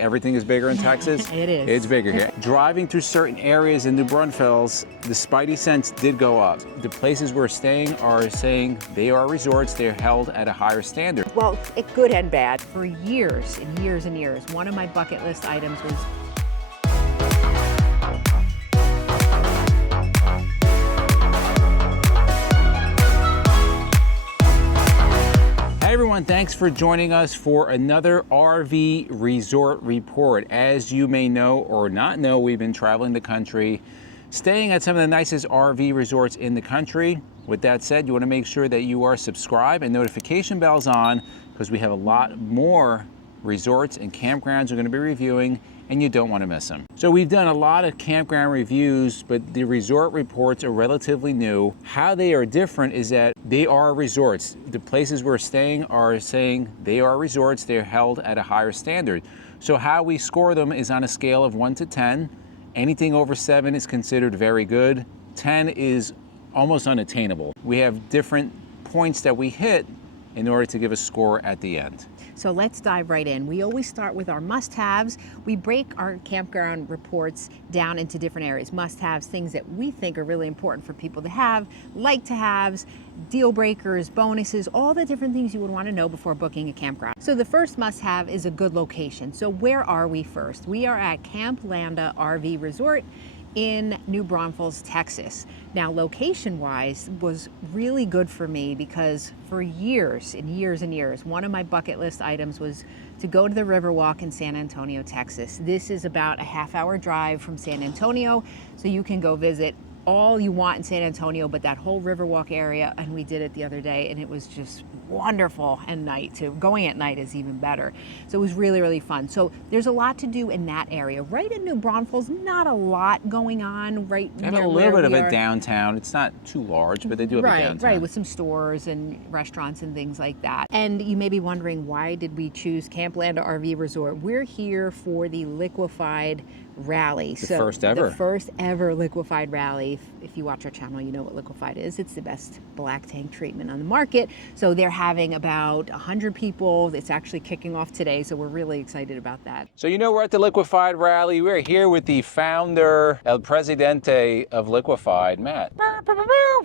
Everything is bigger in Texas. It is. It's bigger here. Driving through certain areas in New Braunfels, the spidey sense did go up. The places we're staying are saying they are resorts. They're held at a higher standard. Well, it's good and bad. For years and years and years, one of my bucket list items was Hey everyone, thanks for joining us for another RV Resort Report. As you may know or not know, we've been traveling the country, staying at some of the nicest RV resorts in the country. With that said, you want to make sure that you are subscribed and notification bells on, because we have a lot more resorts and campgrounds we're going to be reviewing, and you don't want to miss them. So we've done a lot of campground reviews, but the resort reports are relatively new. How they are different is that they are resorts. The places we're staying are saying they are resorts. They're held at a higher standard. So how we score them is on a scale of 1 to 10. Anything over 7 is considered very good. 10 is almost unattainable. We have different points that we hit in order to give a score at the end. So let's dive right in. We always start with our must-haves. We break our campground reports down into different areas. Must-haves, things that we think are really important for people to have, like to haves, deal breakers, bonuses, all the different things you would want to know before booking a campground. So the first must-have is a good location. So where are we first? We are at Camp Landa RV Resort in New Braunfels, Texas. Now, location-wise was really good for me because for years and years and years, one of my bucket list items was to go to the Riverwalk in San Antonio, Texas. This is about a half-hour drive from San Antonio, so you can go visit all you want in San Antonio, but that whole Riverwalk area, and we did it the other day, and it was just wonderful. And night too. Going at night is even better. So it was really, really fun. So there's a lot to do in that area. Right in New Braunfels, not a lot going on right They have a little bit of a downtown. It's not too large, but they do have a downtown. Right, with some stores and restaurants and things like that. And you may be wondering, why did we choose Camp Landa RV Resort? We're here for the Liquified Rally. The first ever. The first ever Liquified Rally. If you watch our channel, you know what Liquified is. It's the best black tank treatment on the market. So they're having about 100 people. It's actually kicking off today, so we're really excited about that. So you know we're at the Liquified Rally. We're here with the founder, El Presidente of Liquified, Matt.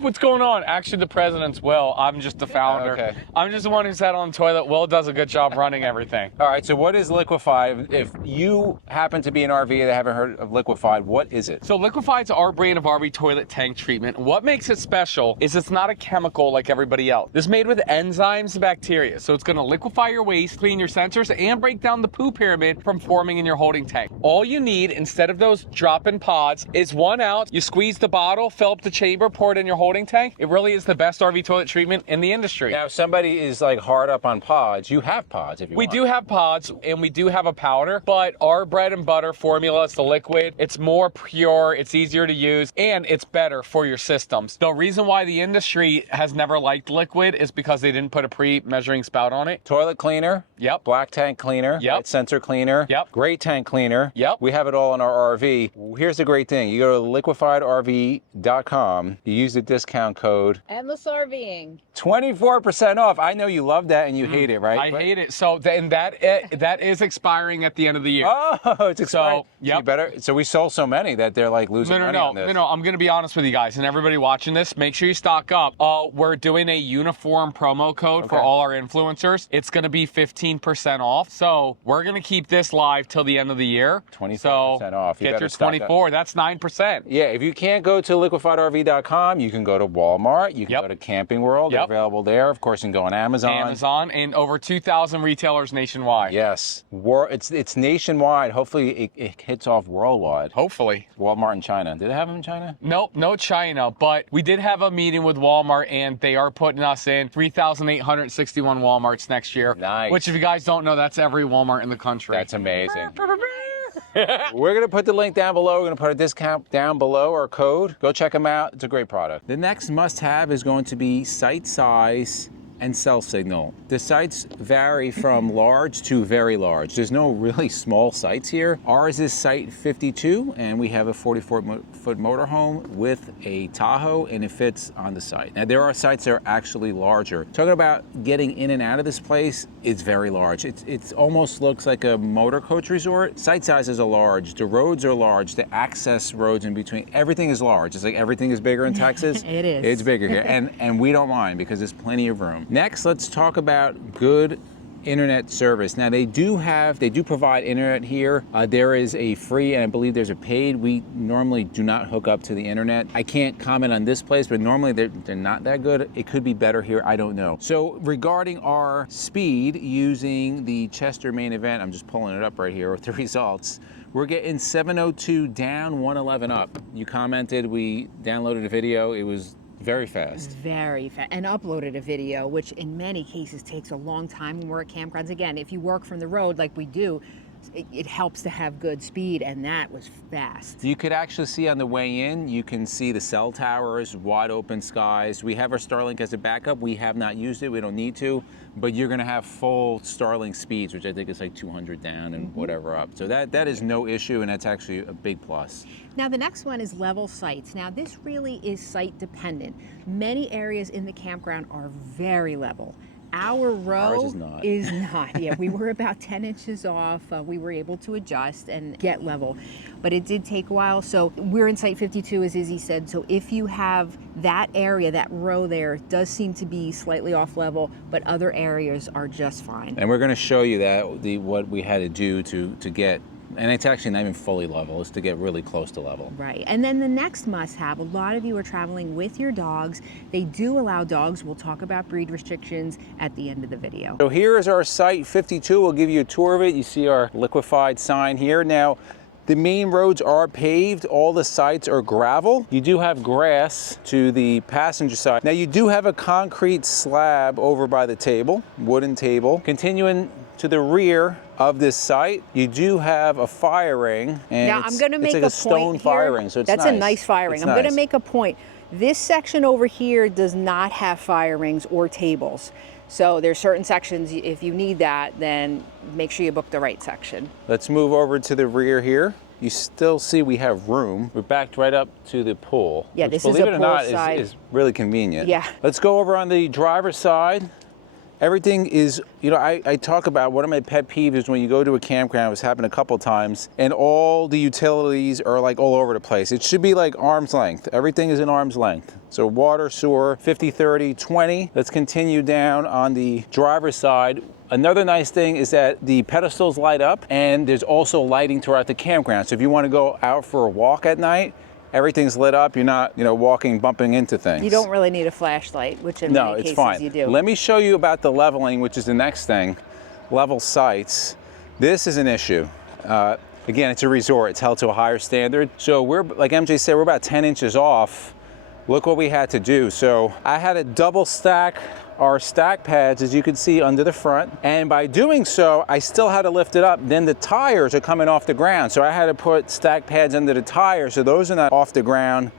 What's going on? Actually, the president's Will. I'm just the founder. Okay. I'm just the one who sat on the toilet. Will does a good job running everything. All right, so what is Liquified? If you happen to be an RV that haven't heard of Liquified, what is it? So Liquified's our brand of RV toilet tank treatment. What makes it special is it's not a chemical like everybody else. It's made with enzymes and bacteria. So it's going to liquefy your waste, clean your sensors, and break down the poo pyramid from forming in your holding tank. All you need, instead of those drop-in pods, is 1 ounce. You squeeze the bottle, fill up the chamber, pour it in your holding tank. It really is the best RV toilet treatment in the industry. Now, if somebody is like hard up on pods, you have pods if you want. We do have pods and we do have a powder, but our bread and butter formula is the liquid. It's more pure, it's easier to use, and it's better for your systems. The reason why the industry has never liked liquid is because they didn't put a pre-measuring spout on it. Toilet cleaner. Yep. Black tank cleaner. Yep. Right, sensor cleaner. Yep. Great tank cleaner. Yep. We have it all in our RV. Here's the great thing. You go to liquifiedrv.com. You use the discount code. Endless RVing. 24% off. I know you love that and you hate it, right? I hate it. So that is expiring at the end of the year. Oh, it's expired. So, yep. So we sold so many that they're like losing money on this. No, I'm going to be honest with you guys and everybody watching this. Make sure you stock up. We're doing a uniform promo code for all our influencers. It's going to be 15% off. So we're going to keep this live till the end of the year. 24% off. Get your 24. That's 9%. Yeah, if you can't go to liquifiedrv.com, you can go to Walmart. You can go to Camping World. They're available there. Of course, you can go on Amazon. And over 2,000 retailers nationwide. Yes. It's nationwide. Hopefully, it hits off worldwide. Hopefully. Walmart in China. Did they have them in China? Nope, no China. But we did have a meeting with Walmart, and they are putting us in 3,861 Walmarts next year. Nice. Which, if you guys don't know, that's every Walmart in the country. That's amazing. We're going to put the link down below. We're going to put a discount down below, our code. Go check them out. It's a great product. The next must-have is going to be site size and cell signal. The sites vary from large to very large. There's no really small sites here. Ours is site 52, and we have a 44-foot motorhome with a Tahoe, and it fits on the site. Now, there are sites that are actually larger. Talking about getting in and out of this place, it's very large. It almost looks like a motor coach resort. Site sizes are large. The roads are large. The access roads in between, everything is large. It's like everything is bigger in Texas. It is. It's bigger here, and we don't mind because there's plenty of room. Next, let's talk about good internet service. Now they do provide internet here. There is a free and I believe there's a paid. We normally do not hook up to the internet. I can't comment on this place, but normally they're not that good. It could be better here, I don't know. So regarding our speed using the Chester main event, I'm just pulling it up right here with the results. We're getting 702 down, 111 up. You commented, we downloaded a video, it was very fast. Very fast. And uploaded a video, which in many cases takes a long time when we're at campgrounds. Again, if you work from the road like we do, it helps to have good speed, and that was fast. You could actually see on the way in, you can see the cell towers, wide open skies. We have our Starlink as a backup. We have not used it, we don't need to, but you're gonna have full Starlink speeds, which I think is like 200 down and whatever up. So that is no issue, and that's actually a big plus. Now the next one is level sites. Now this really is site dependent. Many areas in the campground are very level. Our row is not. Yeah, we were about 10 inches off. We were able to adjust and get level, but it did take a while. So we're in site 52, as Izzy said. So if you have that area, that row there, does seem to be slightly off level, but other areas are just fine. And we're going to show you that what we had to do to get. And it's actually not even fully level, it's to get really close to level. Right, and then the next must-have, a lot of you are traveling with your dogs. They do allow dogs. We'll talk about breed restrictions at the end of the video. So here is our site 52. We'll give you a tour of it. You see our Liquified sign here. Now, the main roads are paved. All the sites are gravel. You do have grass to the passenger side. Now, you do have a concrete slab over by the table, wooden table. Continuing to the rear of this site, you do have a fire ring. And now I'm going to make like a stone point fire here. ring, so it's That's nice. a nice fire ring. I'm going to make a point. This section over here does not have fire rings or tables. So there's certain sections, if you need that, then make sure you book the right section. Let's move over to the rear here. You still see we have room. We're backed right up to the pool. Yeah, which, this is a believe it or not, poolside. is really convenient. Yeah. Let's go over on the driver's side. Everything is, you know, I talk about one of my pet peeves is when you go to a campground, it's happened a couple times, and all the utilities are like all over the place. It should be like arm's length. Everything is in arm's length. So water, sewer, 50, 30, 20. Let's continue down on the driver's side. Another nice thing is that the pedestals light up, and there's also lighting throughout the campground. So if you want to go out for a walk at night, everything's lit up. You're not, you know, walking, bumping into things. You don't really need a flashlight, which in many cases fine. you do. Let me show you about the leveling, which is the next thing. Level sites. This is an issue. Again, it's a resort. It's held to a higher standard. So we're, like MJ said, we're about 10 inches off. Look what we had to do. So I had to double stack our stack pads, as you can see, under the front. And by doing so, I still had to lift it up. Then the tires are coming off the ground. So I had to put stack pads under the tires, so those are not off the ground.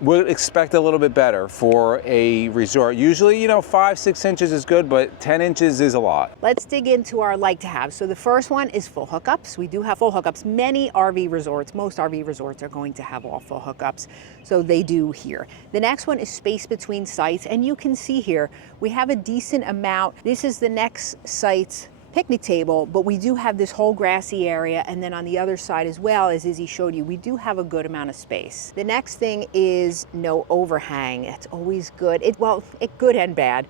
Would expect a little bit better for a resort. Usually, you know, 5, 6 inches is good, but 10 inches is a lot. Let's dig into our like to have. So the first one is full hookups. We do have full hookups. Many RV resorts, most RV resorts are going to have all full hookups. So they do here. The next one is space between sites. And you can see here, we have a decent amount. This is the next site's picnic table, but we do have this whole grassy area, and then on the other side as well, as Izzy showed you, we do have a good amount of space. The next thing is no overhang. It's always good. It's good and bad.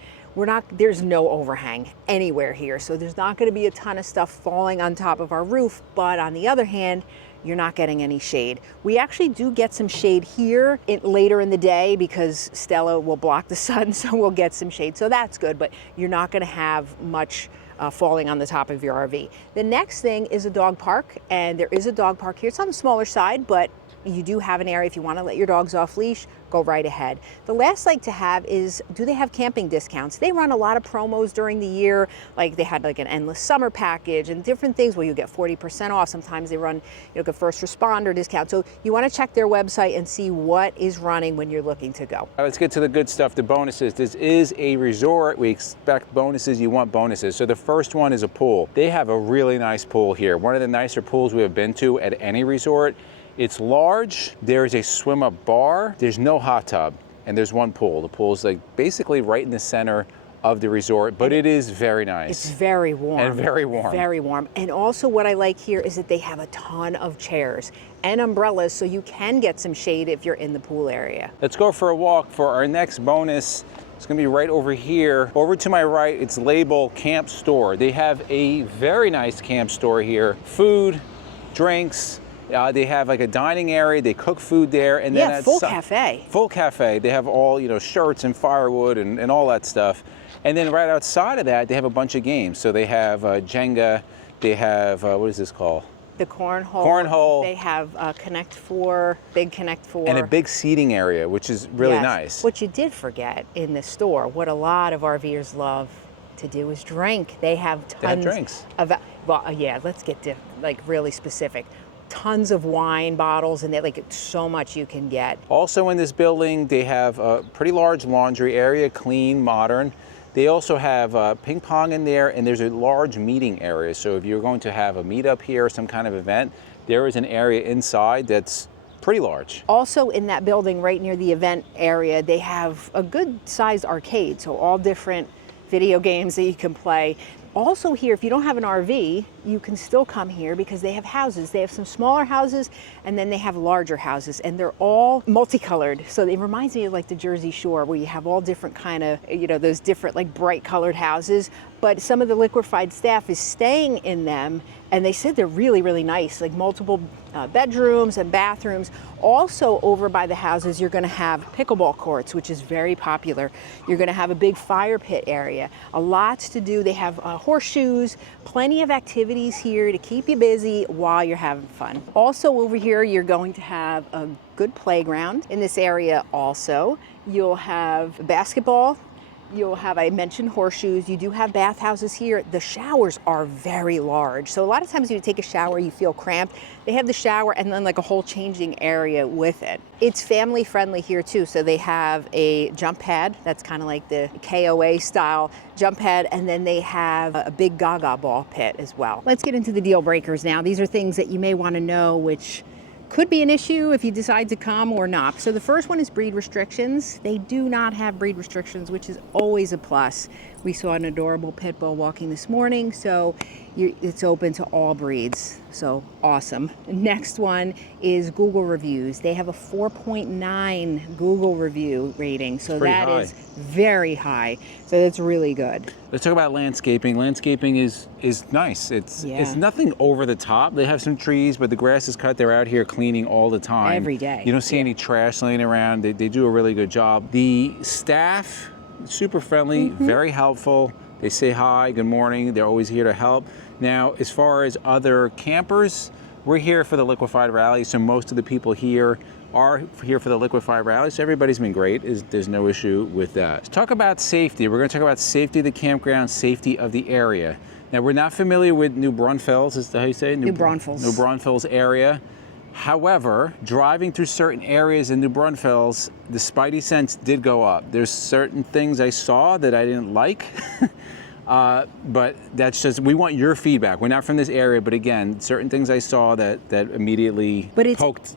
There's no overhang anywhere here, so there's not going to be a ton of stuff falling on top of our roof, but on the other hand, you're not getting any shade. We actually do get some shade here later in the day because Stella will block the sun, so we'll get some shade, so that's good, but you're not going to have much falling on the top of your RV. The next thing is a dog park, and there is a dog park here. It's on the smaller side, but You do have an area if you want to let your dogs off leash, go right ahead. The last like to have is, do they have camping discounts? They run a lot of promos during the year, like they had like an endless summer package and different things where you get 40% off. Sometimes they run, a first responder discount. So you want to check their website and see what is running when you're looking to go. Let's get to the good stuff, the bonuses. This is a resort. We expect bonuses. You want bonuses. So the first one is a pool. They have a really nice pool here. One of the nicer pools we have been to at any resort. It's large. There's a swim-up bar. There's no hot tub, and there's one pool. The pool is like basically right in the center of the resort, but it is very nice. It's very warm. And very warm. Very warm. And also what I like here is that they have a ton of chairs and umbrellas, so you can get some shade if you're in the pool area. Let's go for a walk for our next bonus. It's gonna be right over here. Over to my right, it's labeled Camp Store. They have a very nice camp store here. Food, drinks, they have like a dining area. They cook food there, and then full cafe. Full cafe. They have all shirts and firewood and all that stuff. And then right outside of that, they have a bunch of games. So they have Jenga. They have what is this called? The cornhole. Cornhole. They have Connect Four, big Connect Four, and a big seating area, which is really nice. What you did forget in the store, what a lot of RVers love to do is drink. They have tons. They have drinks. Let's get really specific. Tons of wine bottles, and they so much you can get. Also in this building, they have a pretty large laundry area, clean, modern. They also have ping pong in there, and there's a large meeting area. So if you're going to have a meetup here, some kind of event, there is an area inside that's pretty large. Also in that building, right near the event area, they have a good sized arcade. So all different video games that you can play. Also here, if you don't have an RV, you can still come here because they have houses. They have some smaller houses, and then they have larger houses, and they're all multicolored. So it reminds me of like the Jersey Shore, where you have all different kind of, those different like bright colored houses. But some of the Liquified staff is staying in them, and they said they're really, really nice, like multiple bedrooms and bathrooms. Also over by the houses, you're gonna have pickleball courts, which is very popular. You're gonna have a big fire pit area, a lot to do. They have horseshoes, plenty of activities here to keep you busy while you're having fun. Also over here, you're going to have a good playground in this area also. You'll have basketball. You'll have, I mentioned horseshoes. You do have bathhouses here. The showers are very large. So a lot of times you take a shower, you feel cramped. They have the shower and then like a whole changing area with it. It's family friendly here too. So they have a jump pad. That's kind of like the KOA style jump pad. And then they have a big gaga ball pit as well. Let's get into the deal breakers now. These are things that you may want to know, which could be an issue if you decide to come or not. So the first one is breed restrictions. They do not have breed restrictions, which is always a plus. We saw an adorable pit bull walking this morning, so it's open to all breeds. So awesome. Next one is Google reviews. They have a 4.9 Google review rating, so that is very high. So that's really good. Let's talk about landscaping. Landscaping is nice. It's nothing over the top. They have some trees, but the grass is cut. They're out here cleaning all the time. Every day. You don't see any trash laying around. They do a really good job. The staff, super friendly, very helpful. They say hi, good morning. They're always here to help. Now, as far as other campers, we're here for the Liquified Rally, so most of the people here are here for the Liquified Rally, so everybody's been great. There's no issue with that. Let's talk about safety. We're going to talk about safety of the campground, safety of the area. Now, we're not familiar with New Braunfels, is that how you say it? New Braunfels. New Braunfels area. However, driving through certain areas in New Braunfels, the spidey sense did go up. There's certain things I saw that I didn't like. But that's just, we want your feedback. We're not from this area, but again, certain things I saw that immediately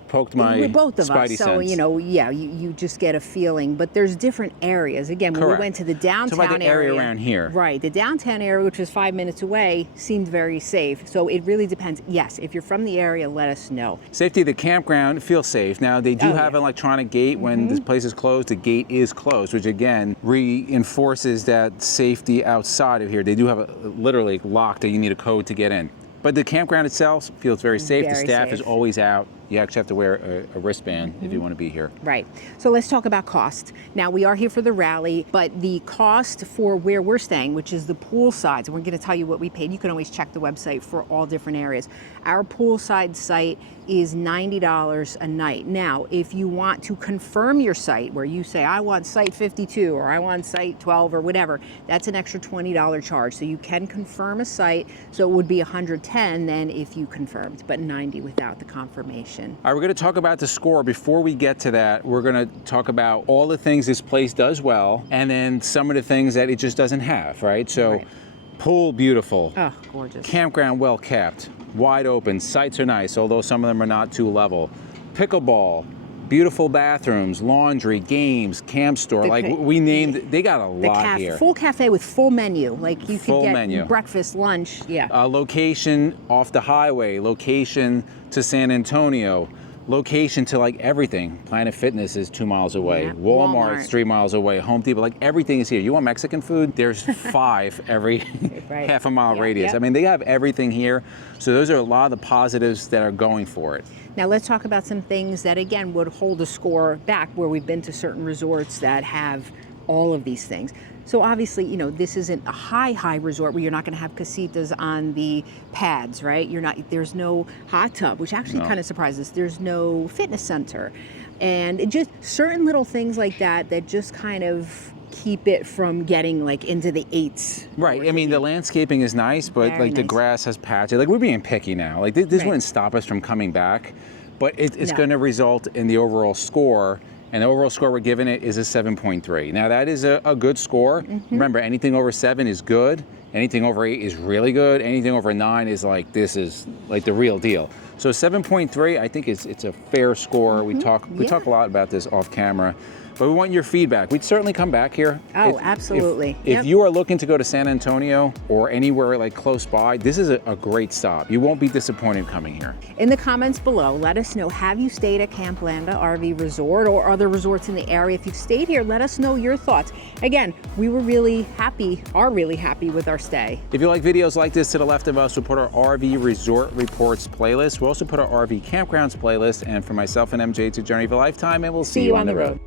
poked my with both of spidey us, so sense. you just get a feeling. But there's different areas. Again, when we went to the downtown so about the area around here. Right, the downtown area, which was 5 minutes away, seemed very safe. So it really depends. Yes, if you're from the area, let us know. Safety of the campground, feel safe. Now, they do have an electronic gate. When this place is closed, the gate is closed, which again reinforces that safety outside of here. They do have a literally locked that you need a code to get in. But the campground itself feels very safe. The staff is always out You actually have to wear a wristband if you want to be here. Right. So let's talk about cost. Now, we are here for the rally, but the cost for where we're staying, which is the poolside, and we're going to tell you what we paid. You can always check the website for all different areas. Our poolside site is $90 a night. Now, if you want to confirm your site, where you say, I want site 52 or I want site 12 or whatever, that's an extra $20 charge. So you can confirm a site, so it would be $110 then if you confirmed, but $90 without the confirmation. All right, we're going to talk about the score. Before we get to that, we're going to talk about all the things this place does well, and then some of the things that it just doesn't have, right? So, Right. Pool, beautiful. Oh, gorgeous. Campground, well kept. Wide open. Sites are nice, although some of them are not too level. Pickleball. Beautiful bathrooms, laundry, games, camp store. Like we named, they got a lot here. Full cafe with full menu. Like you Full could get menu. breakfast, lunch. Yeah. Location off the highway. Location to San Antonio. Location to like everything. Planet Fitness is 2 miles away. Yeah. Walmart's 3 miles away. Home Depot, like everything is here. You want Mexican food? There's 5 every Right. half a mile Yeah, radius. yeah. I mean, they have everything here. So those are a lot of the positives that are going for it. Now let's talk about some things that again would hold a score back, where we've been to certain resorts that have all of these things. So obviously, you know, this isn't a high resort where you're not going to have casitas on the pads, right? There's no hot tub, which actually No. kind of surprises. There's no fitness center, and it just certain little things like that that just kind of keep it from getting like into the 8s. Right. I mean, the landscaping is nice, but Very like the nice. grass has patches. Like we're being picky now. Like this Right. wouldn't stop us from coming back, but it's No. going to result in the overall score. And the overall score we're giving it is a 7.3. Now that is a good score. Remember, anything over 7 is good. Anything over 8 is really good. Anything over 9 is like, this is like the real deal. So 7.3, I think it's a fair score. We talk a lot about this off camera. But we want your feedback. We'd certainly come back here. Oh, absolutely. If Yep. you are looking to go to San Antonio or anywhere like close by, this is a great stop. You won't be disappointed coming here. In the comments below, let us know, have you stayed at Camp Landa RV Resort or other resorts in the area? If you've stayed here, let us know your thoughts. Again, we were really happy with our stay. If you like videos like this, to the left of us, we'll put our RV Resort Reports playlist. We'll also put our RV Campgrounds playlist. And for myself and MJ, it's a journey of a lifetime, and we'll see you on the road.